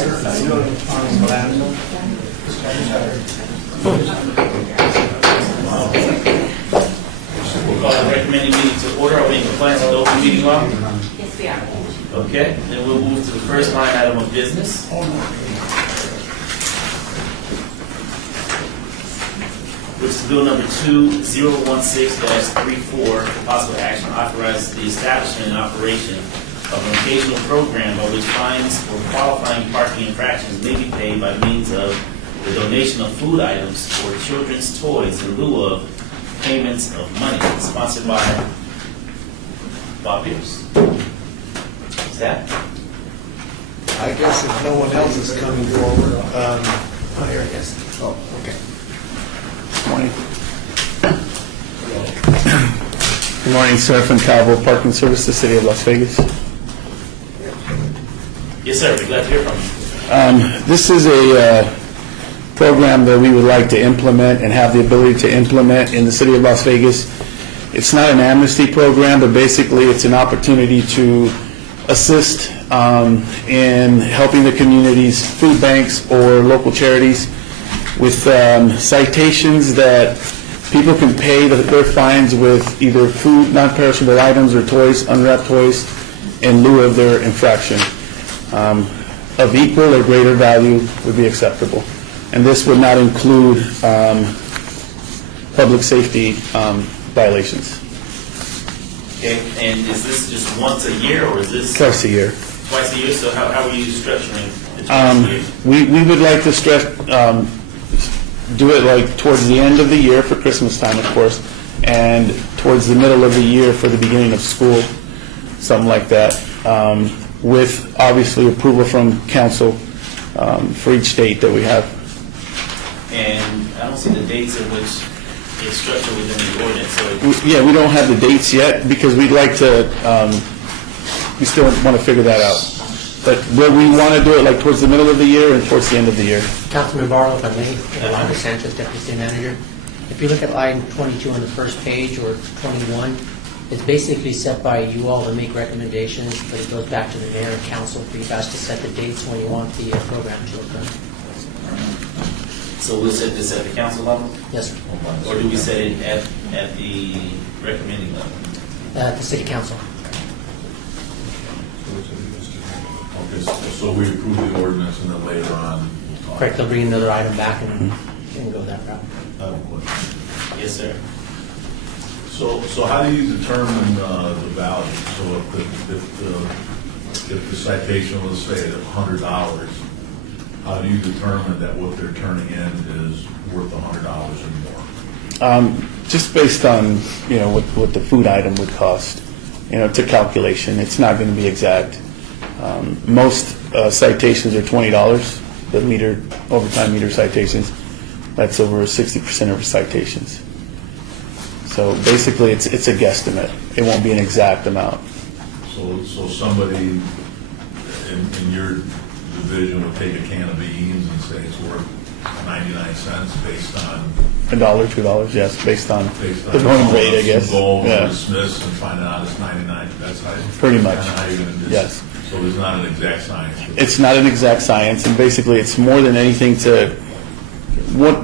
We'll call the recommended meeting to order. Are we in compliance with the open meeting law? Yes, we are. Okay, then we'll move to the first line item of business. Which is bill number 2016-34, possible action authorizes the establishment and operation of an occasional program by which fines for qualifying parking infractions may be paid by means of the donation of food items or children's toys in lieu of payments of money, sponsored by Bob Pierce. Staff? I guess if no one else is coming forward, oh, here it is. Oh, okay. Morning. Good morning, sir, from Calvo Parking Service, the City of Las Vegas. Yes, sir. We're glad to hear from you. This is a program that we would like to implement and have the ability to implement in the City of Las Vegas. It's not an amnesty program, but basically it's an opportunity to assist in helping the community's food banks or local charities with citations that people can pay their fines with either food, non-perishable items or toys, unwrapped toys, in lieu of their infraction. Of equal or greater value would be acceptable. And this would not include public safety violations. Okay, and is this just once a year, or is this Twice a year. Twice a year? So how are you structuring the twice a year? We would like to do it like towards the end of the year for Christmas time, of course, and towards the middle of the year for the beginning of school, something like that, with obviously approval from council for each date that we have. And I don't see the dates in which it's structured within the ordinance. So Yeah, we don't have the dates yet because we'd like to, we still want to figure that out. But we want to do it like towards the middle of the year and towards the end of the year. Councilman Barlow, if I may, Yolanda Sanchez, Deputy City Manager. If you look at item 22 on the first page, or 21, it's basically set by you all to make recommendations, but it goes back to the mayor and council for you guys to set the dates when you want the program to occur. so we'll set this at the council level? Yes, sir. Or do we set it at the recommending level? The city council. Okay, so we approve the ordinance and then later on. Correct, they'll bring another item back and go that route. I have a question. Yes, sir. So how do you determine the value? So if the citation was say at $100, how do you determine that what they're turning in is worth $100 or more? Just based on, what the food item would cost. It's a calculation. It's not going to be exact. Most citations are $20, the overtime meter citations. That's over 60% of citations. So basically, it's a guesstimate. It won't be an exact amount. So somebody in your division would take a can of beans and say it's worth 99 cents based on $1, $2, yes, based on the going rate, I guess. Go over Yeah. to Smith's and find out it's 99. That's how. Pretty much. Kinda how you're gonna do it. Yes. So there's not an exact science. It's not an exact science, and basically it's more than anything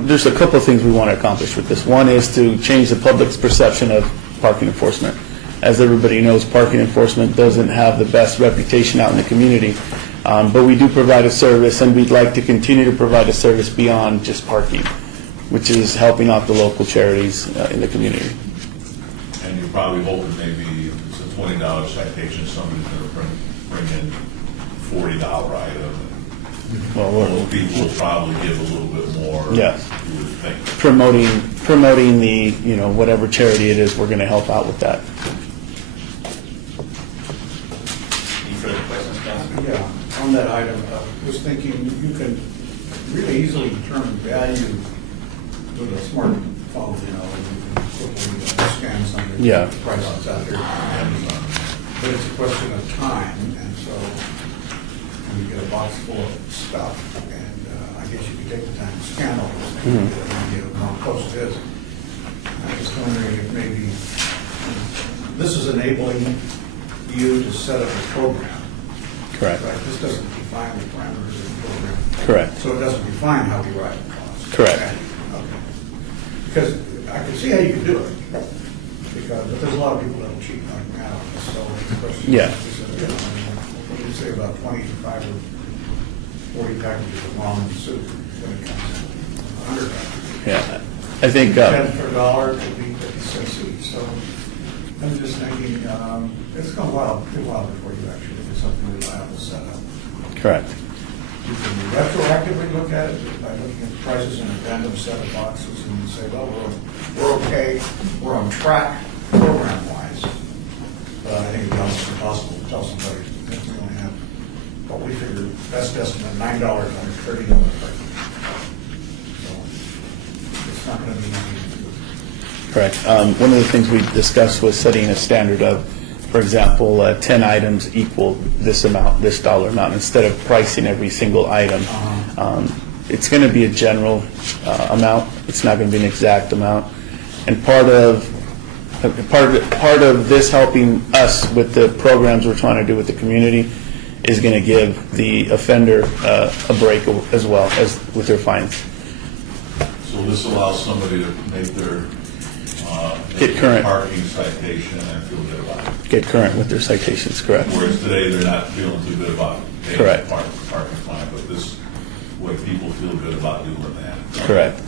there's a couple of things we want to accomplish with this. One is to change the public's perception of parking enforcement. As everybody knows, parking enforcement doesn't have the best reputation out in the community, but we do provide a service, and we'd like to continue to provide a service beyond just parking, which is helping out the local charities in the community. And you're probably hoping maybe if it's a $20 citation, somebody's going to bring in $40 item. Well, Most people will probably give a little bit more. Yes. You would think. promoting the, whatever charity it is, we're going to help out with that. Any further questions, Councilman? Yeah, on that item, I was thinking you can really easily determine value with a smartphone, you can quickly scan something. Yeah. Prices out there on Amazon. But it's a question of time, and so when you get a box full of stuff, and I guess you could take the time to scan all those things, and get how close it is. I was wondering if maybe this is enabling you to set up a program. Correct. Right, this doesn't define the parameters of the Correct. So it doesn't define how we ride costs? Correct. Okay. Because I can see how you can do it, but there's a lot of people that'll cheat on out, so the question Yeah. is, you know, what do you say about 25 or 40 packages of ramen soup when it comes to 100 packages? Yeah. I think, 10 for a dollar could be 50 cents each, so I'm just thinking, it's going to be a while before you actually get something reliable set up. correct. You can retroactively look at it by looking at prices in a random set of boxes and say, well, we're okay, we're on track program-wise. But I think it's almost impossible to tell somebody that we only have, what we figure, best estimate, $9 on a $30 carton. So it's not going to be easy to do. Correct. One of the things we discussed was setting a standard of, for example, 10 items equal this amount, this dollar amount, instead of pricing every single item. It's going to be a general amount. It's not going to be an exact amount. And part of this helping us with the programs we're trying to do with the community is going to give the offender a break as well as with their fines. So this allows somebody to make their Get current. parking citation and feel good about it. Get current with their citations, correct? Whereas today, they're not feeling too good about paying Correct. the parking fine, but this way people feel good about doing that. Correct.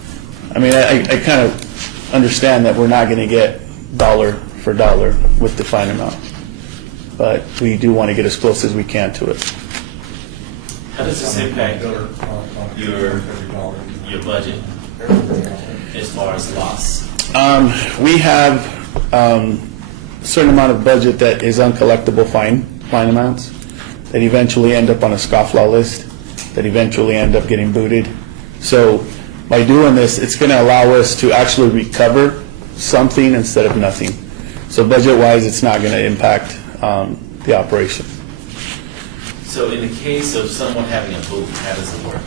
I mean, I kind of understand that we're not going to get dollar for dollar with the fine amount, but we do want to get as close as we can to it. How does this impact your budget as far as loss? We have a certain amount of budget that is uncollectible fine amounts that eventually end up on a scofflaw list, that eventually end up getting booted. So by doing this, it's going to allow us to actually recover something instead of nothing. So budget-wise, it's not going to impact the operation. So in the case of someone having a boot, how does it work?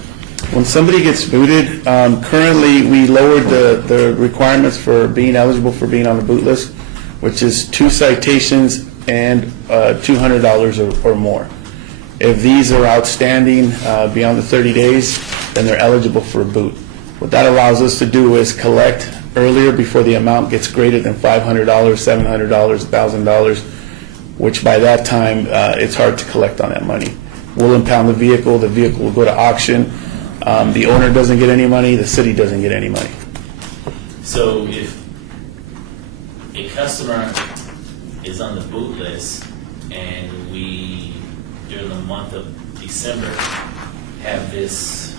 When somebody gets booted, currently we lowered the requirements for being eligible for being on the boot list, which is 2 citations and $200 or more. If these are outstanding beyond the 30 days, then they're eligible for a boot. What that allows us to do is collect earlier before the amount gets greater than $500, $700, $1,000, which by that time it's hard to collect on that money. We'll impound the vehicle will go to auction. The owner doesn't get any money, the city doesn't get any money. So if a customer is on the boot list and we, during the month of December, have this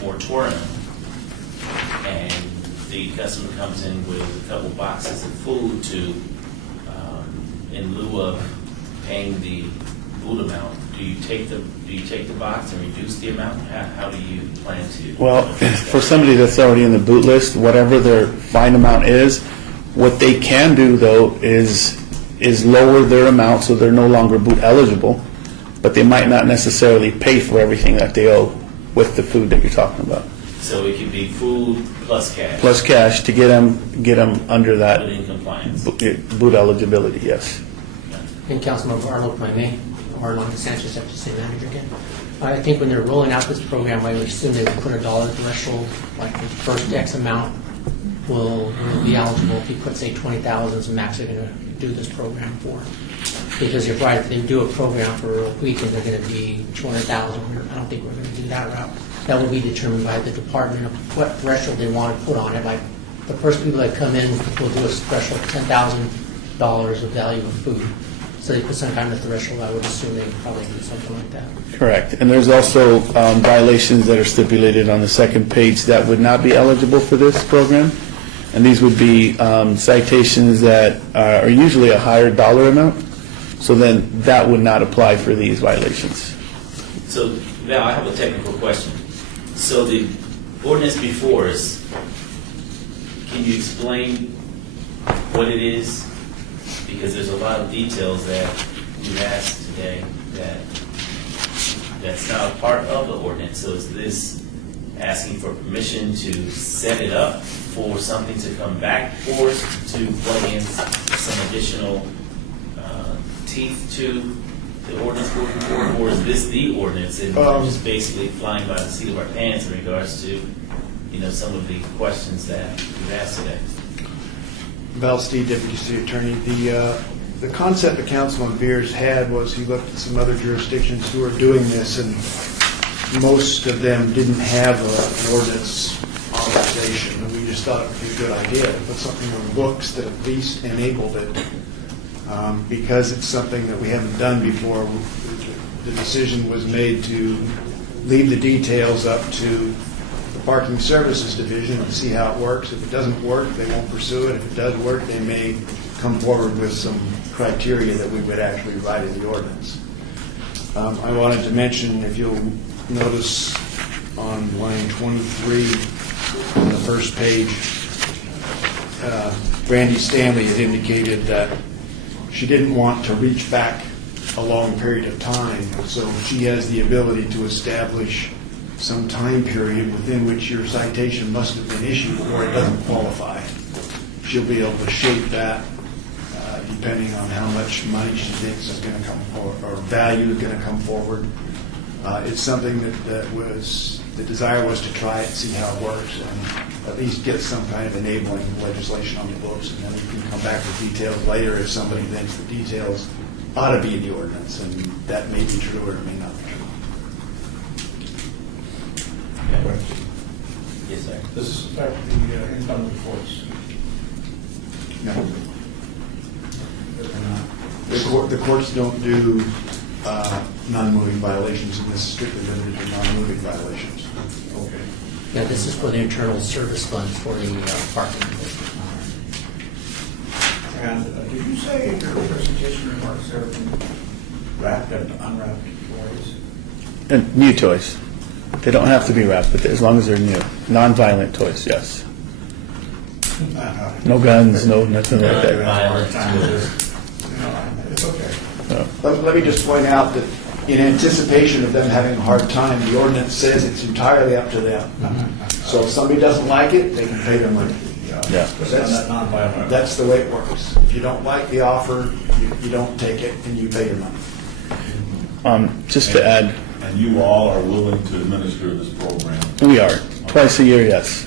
moratorium and the customer comes in with a couple boxes of food to, in lieu of paying the boot amount, do you take the box and reduce the amount? How do you plan to? Well, for somebody that's already in the boot list, whatever their fine amount is, what they can do though is lower their amount so they're no longer boot eligible, but they might not necessarily pay for everything that they owe with the food that you're talking about. So it could be food plus cash. Plus cash to get them under that But in compliance. boot eligibility, yes. And Councilmember Arnold, if I may, Arnold Sanchez, Deputy City Manager again. I think when they're rolling out this program, I would assume they would put a dollar threshold, like the first X amount will be eligible. If you put, say, 20,000 is the max they're going to do this program for. Because you're right, if they do a program for a week and they're going to be 200,000, I don't think we're going to do that route. That will be determined by the department of what threshold they want to put on it. Like the first people that come in will do a threshold of $10,000 of value of food. So they put some kind of threshold. I would assume they would probably do something like that. Correct. And there's also violations that are stipulated on the second page that would not be eligible for this program. And these would be citations that are usually a higher dollar amount. So then that would not apply for these violations. So now I have a technical question. So the ordinance before us, can you explain what it is? Because there's a lot of details that you asked today that's not a part of the ordinance. So is this asking for permission to set it up for something to come back, or to plug in some additional teeth to the ordinance 444, is this the ordinance? And we're just basically flying by the seat of our pants in regards to, some of the questions that we've asked today. Val Steed, Deputy City Attorney. The concept that Councilman Beers had was he looked at some other jurisdictions who are doing this, and most of them didn't have an ordinance authorization. And we just thought it would be a good idea to put something on the books that at least enabled it. Because it's something that we haven't done before, the decision was made to leave the details up to the Parking Services Division and see how it works. If it doesn't work, they won't pursue it. If it does work, they may come forward with some criteria that we would actually write in the ordinance. I wanted to mention, if you'll notice on line 23 on the first page, Brandy Stanley had indicated that she didn't want to reach back a long period of time, so she has the ability to establish some time period within which your citation must have been issued or it doesn't qualify. She'll be able to shape that depending on how much money she thinks is going to come forward, or value is going to come forward. It's something that was, the desire was to try it, see how it works, and at least get some kind of enabling legislation on the books, and then we can come back with details later if somebody thinks the details ought to be in the ordinance, and that may be true or it may not be true. Yes, sir. Does this affect the income reports? No. Or not? The courts don't do non-moving violations, and this is strictly limited to non-moving violations. Okay. Yeah, this is for the internal service fund for the parking. And did you say in your presentation remarks everything wrapped and unwrapped toys? And new toys. They don't have to be wrapped, but as long as they're new. Non-violent toys, yes. No guns, no nothing like that. It's okay. No. Let me just point out that in anticipation of them having a hard time, the ordinance says it's entirely up to them. So if somebody doesn't like it, they can pay their money. Yeah. But that's not non-violent. That's the way it works. If you don't like the offer, you don't take it, and you pay your money. Just to add, And you all are willing to administer this program? we are twice a year, yes.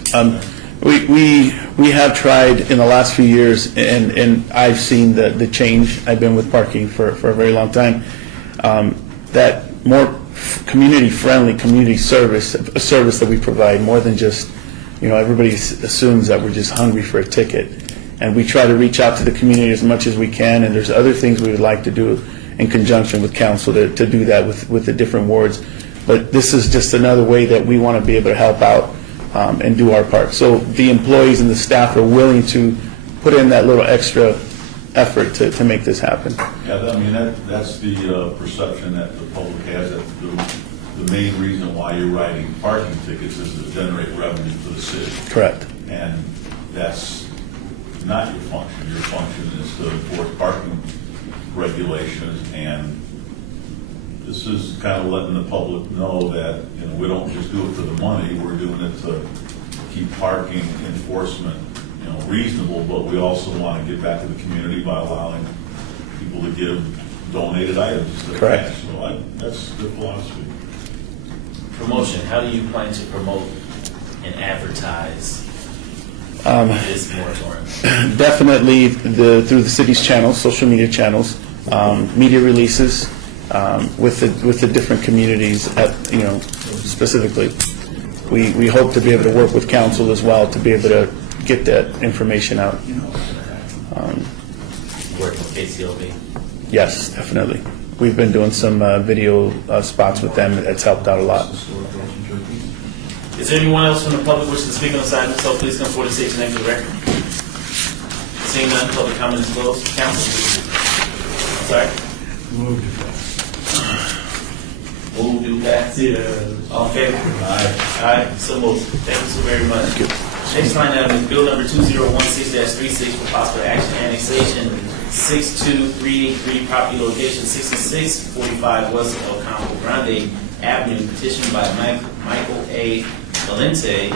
We have tried in the last few years, and I've seen the change. I've been with parking for a very long time. That more community-friendly community service, a service that we provide more than just, everybody assumes that we're just hungry for a ticket. And we try to reach out to the community as much as we can, and there's other things we would like to do in conjunction with council to do that with the different wards. But this is just another way that we want to be able to help out and do our part. So the employees and the staff are willing to put in that little extra effort to make this happen. Yeah, I mean, that's the perception that the public has, that the main reason why you're writing parking tickets is to generate revenue for the city. Correct. And that's not your function. Your function is to enforce parking regulations, and this is kind of letting the public know that, we don't just do it for the money, we're doing it to keep parking enforcement, reasonable, but we also want to give back to the community by allowing people to give donated items instead of Correct. cash. So that's good philosophy. Promotion, how do you plan to promote and advertise this moratorium? Definitely through the city's channels, social media channels, media releases with the different communities. Specifically, we hope to be able to work with council as well to be able to get that information out. Working with KCLB? Yes, definitely. We've been doing some video spots with them. It's helped out a lot. Is there anyone else from the public wishing to speak on this item? So please come forward and state your name for the record. Seeing none, public comment is closed. Council, sorry. Moved. Move to pass. Yeah. All in favor? Aye. Aye. So moved. Thank you so very much. Next line item is bill number 2016-36 for possible action annexation 62383 property location 6645 West El Campo Grande Avenue, petitioned by Michael A. Valente,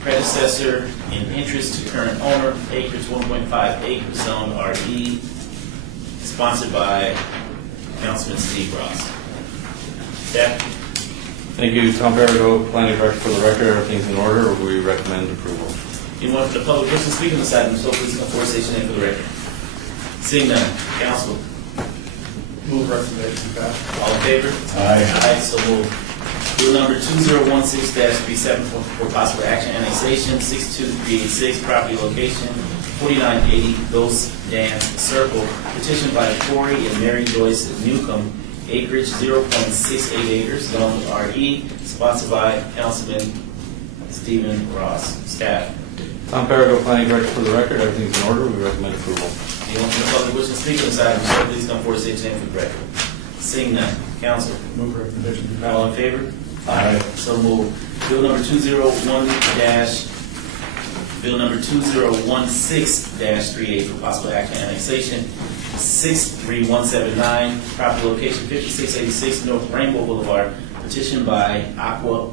predecessor in interest to current owner, acres 1.5 acres zone RE, sponsored by Councilman Steve Ross. Staff? Thank you, Tom Perigo, Planning Director. For the record, everything's in order. We recommend approval. Anyone from the public wishing to speak on this item, so please come forward, state your name for the record. Seeing none, council, Move recommendation passed. all in favor? Aye, so moved. Bill number 2016-37 for possible action, annexation, 62386, property location, 4980 Ghost Dance Circle, petitioned by Corey and Mary Joyce Newcomb, acreage 0.68 acres, zone RE, sponsored by Councilman Stephen Ross. Staff. Tom Perigo, Planning Director. For the record, everything's in order. We recommend approval. Anyone from the public wishing to speak on this item, so please come forward, state your name for the record. Seeing none, council, Move recommendation passed. all in favor? Aye. So moved. Bill number 2016-38 for possible action, annexation, 63179, property location 5686 North Rainbow Boulevard, petitioned by Aqua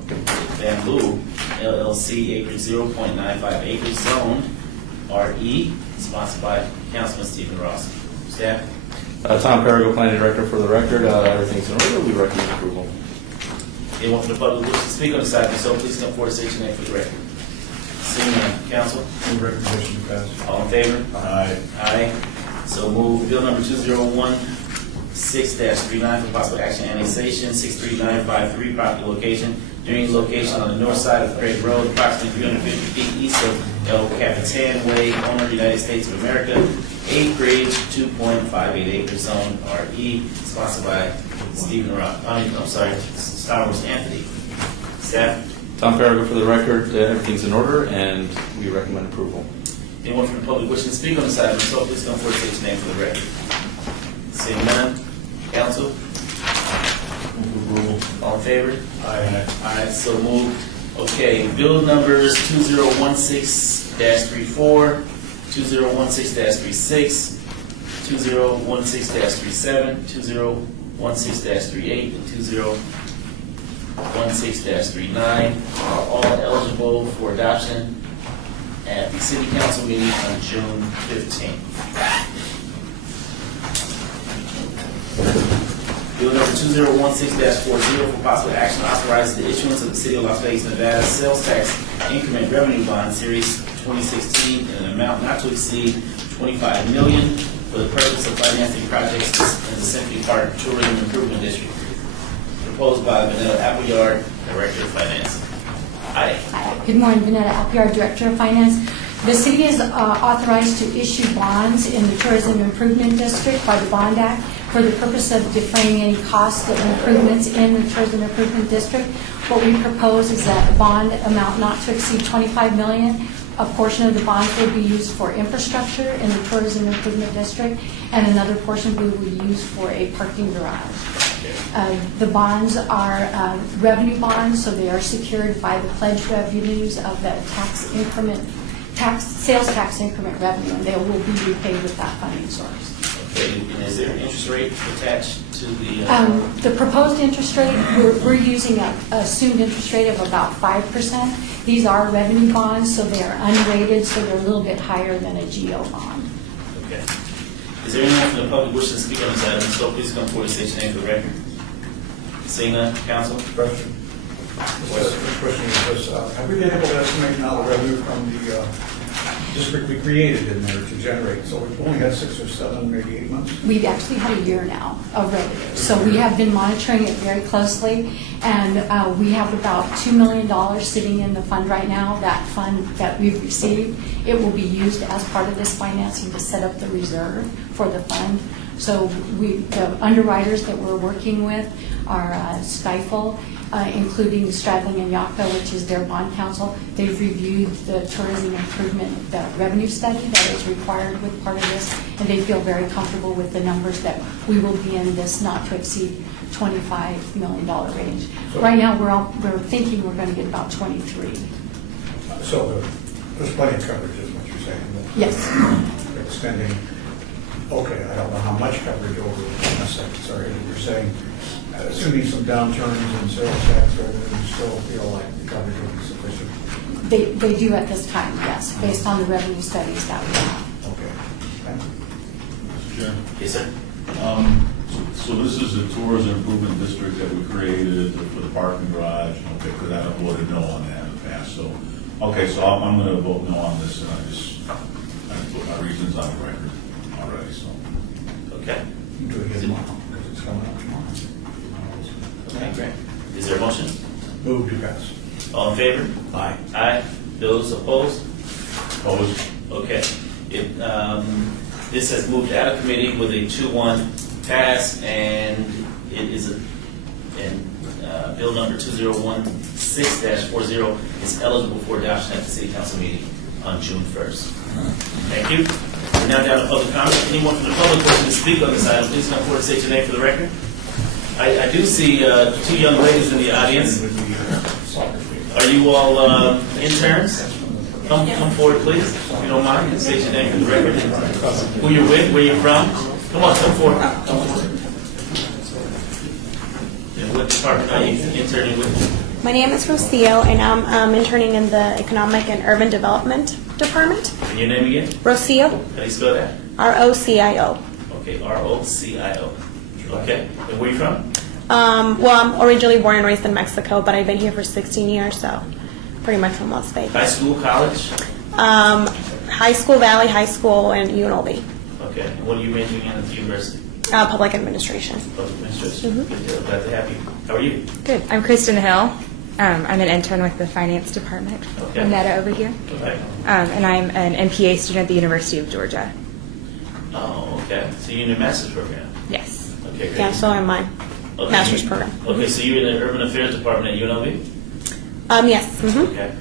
Bamboo LLC, acreage 0.95 acres, zoned RE, sponsored by Councilman Stephen Ross. Staff? Tom Perigo, Planning Director. For the record, everything's in order. We recommend approval. Anyone from the public wishing to speak on this item, so please come forward, state your name for the record. Seeing none, council, Move recommendation passed. all in favor? Aye. Aye. So move. Bill number 2016-39 for possible action, annexation, 63953, property location, during location on the north side of Craig Road, approximately 350 feet east of El Capitan Way, owner United States of America, acreage 2.58 acre zone RE, sponsored by Stephen Rock. Star Wars Anthony. Staff. Tom Perigo. For the record, everything's in order, and we recommend approval. Anyone from the public wishing to speak on this item, so please come forward, state your name for the record. Seeing none, council, Move approval. all in favor? Aye. Alright, so moved. Okay, bill numbers 2016-34, 2016-36, 2016-37, 2016-38, and 2016-39 are all eligible for adoption at the city council meeting on June 15th. Bill number 2016-40 for possible action authorizes the issuance of the City of Las Vegas, Nevada sales tax increment revenue bond series 2016 in an amount not to exceed $25 million for the purpose of financing projects in the Symphony Park Tourism Improvement District. Proposed by Vanessa Appleyard, Director of Finance. Aye. Good morning, Vanetta Alpiar, Director of Finance. The city is authorized to issue bonds in the Tourism Improvement District by the Bond Act for the purpose of defraying any cost of improvements in the Tourism Improvement District. What we propose is that the bond amount not to exceed $25 million. A portion of the bonds will be used for infrastructure in the Tourism Improvement District, and another portion we will use for a parking garage. The bonds are revenue bonds, so they are secured by the pledge revenues of the sales tax increment revenue, and they will be repaid with that funding source. Okay, and is there an interest rate attached to the? The proposed interest rate, we're using an assumed interest rate of about 5%. These are revenue bonds, so they are unrated, so they're a little bit higher than a GO bond. Okay. Is there anyone from the public wishing to speak on this item? So please come forward and state your name for the record. Seeing none, council? Question. This question is this, have we been able to estimate now the revenue from the district we created in there to generate? So we've only had 6 or 7, maybe 8 months? We've actually had a year now of revenue. So we have been monitoring it very closely, and we have about $2 million sitting in the fund right now. That fund that we've received, it will be used as part of this financing to set up the reserve for the fund. So the underwriters that we're working with are Stifel, including Stradling and Yaka, which is their bond counsel. They've reviewed the tourism improvement, the revenue study that is required with part of this, and they feel very comfortable with the numbers that we will be in this not to exceed $25 million range. So right now, we're thinking we're going to get about 23. So there's plenty of coverage, is what you're saying? Yes. Extending, okay, I don't know how much coverage over a second, sorry, you're saying, assuming some downturns in sales tax revenue, you still feel like the coverage will be sufficient? They do at this time, yes, based on the revenue studies that we have. Okay, thank you. Mr. Chairman. Yes, sir. So this is a tourism improvement district that we created for the parking garage, okay, because I voted no on that in the past, so, okay, so I'm gonna vote no on this, and I put my reasons on the record already, so. Okay. You do it again tomorrow, because it's coming up tomorrow. Okay, great. Is there a motion? Move to pass. All in favor? Aye. Aye. Those opposed? Opposed? Okay. This has moved out of committee with a 2-1 pass, and it is bill number 2016-40 is eligible for adoption at the City Council meeting on June 1st. Thank you. We're now down to public comment. Anyone from the public wishing to speak on this item, please come forward and state your name for the record. I do see 2 young ladies in the audience. Are you all interns? Come forward, please, if you don't mind, and state your name for the record. Who you're with, where you're from. Come on, come forward. And what department are you interning with? My name is Rocio, and I'm interning in the Economic and Urban Development Department. And your name again? Rocio, How do you spell that? Rocio. Okay, Rocio. Okay, and where you from? Well, I'm originally born and raised in Mexico, but I've been here for 16 years, so pretty much from Las Vegas. High school, college? High school, Valley High School, and UNLV. Okay, and what are you majoring in at the university? Public administration. Public administration. Good deal. Glad to have you. How are you? Good. I'm Kristen Hill. I'm an intern with the finance department. Okay. I'm Netta over here. Okay. And I'm an MPA student at the University of Georgia. Oh, okay. So you're in the master's program? Yes. Okay, great. Yeah, so am I. Okay. Master's program. Okay, so you're in the Urban Affairs Department at UNLV? Yes. Okay.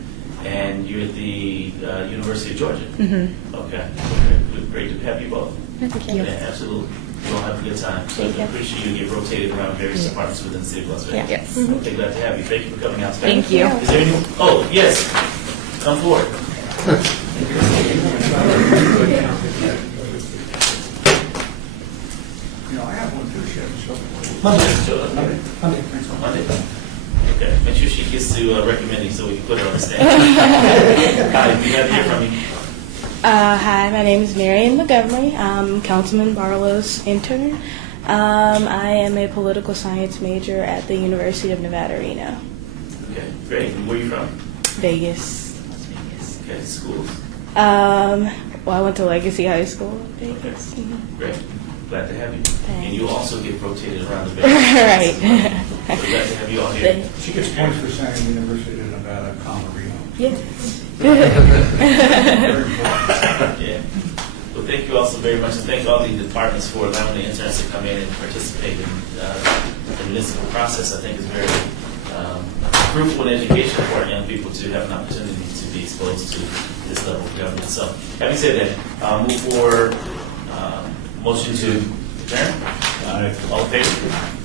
And you're at the University of Georgia? Mm-hmm. Okay. Okay. Great to have you both. Thank you. Yeah, absolutely. You'll have a good time. So Thank you. I appreciate you get rotated around various departments within the city of Las Vegas. Yeah. Yes. Okay, glad to have you. Thank you for coming out today. Thank you. Is there any? Oh, yes. Come forward. You know, I have one too, Chef, so. Monday. Okay. Make sure she gets to recommending so we can put her on the stand. Hi, we have to hear from you. Hi, my name is Marion Montgomery. I'm Councilman Barlow's intern. I am a political science major at the University of Nevada, Reno, Okay, great. And where are you from? Vegas. Las Vegas. Okay, schools. Well, I went to Legacy High School in Vegas. Okay. Great. Glad to have you. Thanks. And you also get rotated around the Vegas. Right. So glad to have you all here. She gets points for saying University of Nevada, Reno. Yes. Very important. Yeah. Well, thank you also very much, and thank all the departments for allowing the interns to come in and participate in the municipal process. I think is very fruitful in education for our young people to have an opportunity to be exposed to this level of government. So, having said that, I'll move for motion to adjourn. All in favor?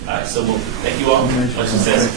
All right, so moved. Thank you all. Much success.